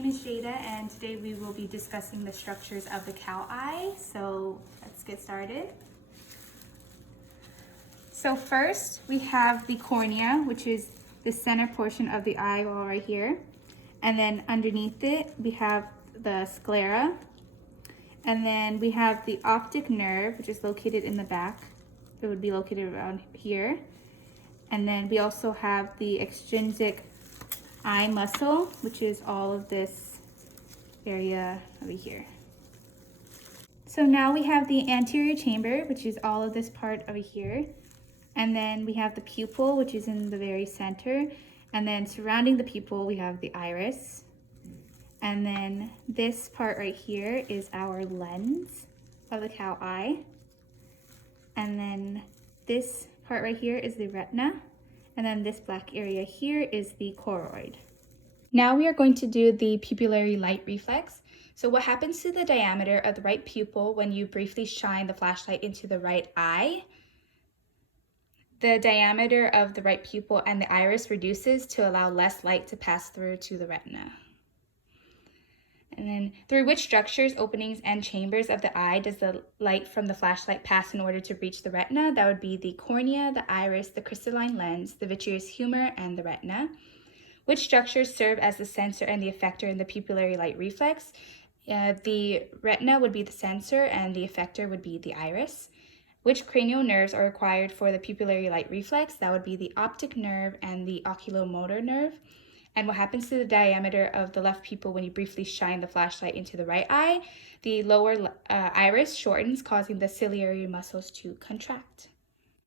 name is Jada, and today we will be discussing the structures of the cow eye. So let's get started. So first we have the cornea, which is the center portion of the eyeball right here. And then underneath it, we have the sclera. And then we have the optic nerve, which is located in the back. It would be located around here. And then we also have the extrinsic eye muscle, which is all of this area over here. So now we have the anterior chamber, which is all of this part over here. And then we have the pupil, which is in the very center. And then surrounding the pupil, we have the iris. And then this part right here is our lens of the cow eye. And then this part right here is the retina. And then this black area here is the choroid. Now we are going to do the pupillary light reflex. So what happens to the diameter of the right pupil when you briefly shine the flashlight into the right eye? The diameter of the right pupil and the iris reduces to allow less light to pass through to the retina. And then through which structures, openings, and chambers of the eye does the light from the flashlight pass in order to reach the retina? That would be the cornea, the iris, the crystalline lens, the vitreous humor, and the retina. Which structures serve as the sensor and the effector in the pupillary light reflex? The retina would be the sensor and the effector would be the iris. Which cranial nerves are required for the pupillary light reflex? That would be the optic nerve and the oculomotor nerve. And what happens to the diameter of the left pupil when you briefly shine the flashlight into the right eye? The lower iris shortens, causing the ciliary muscles to contract.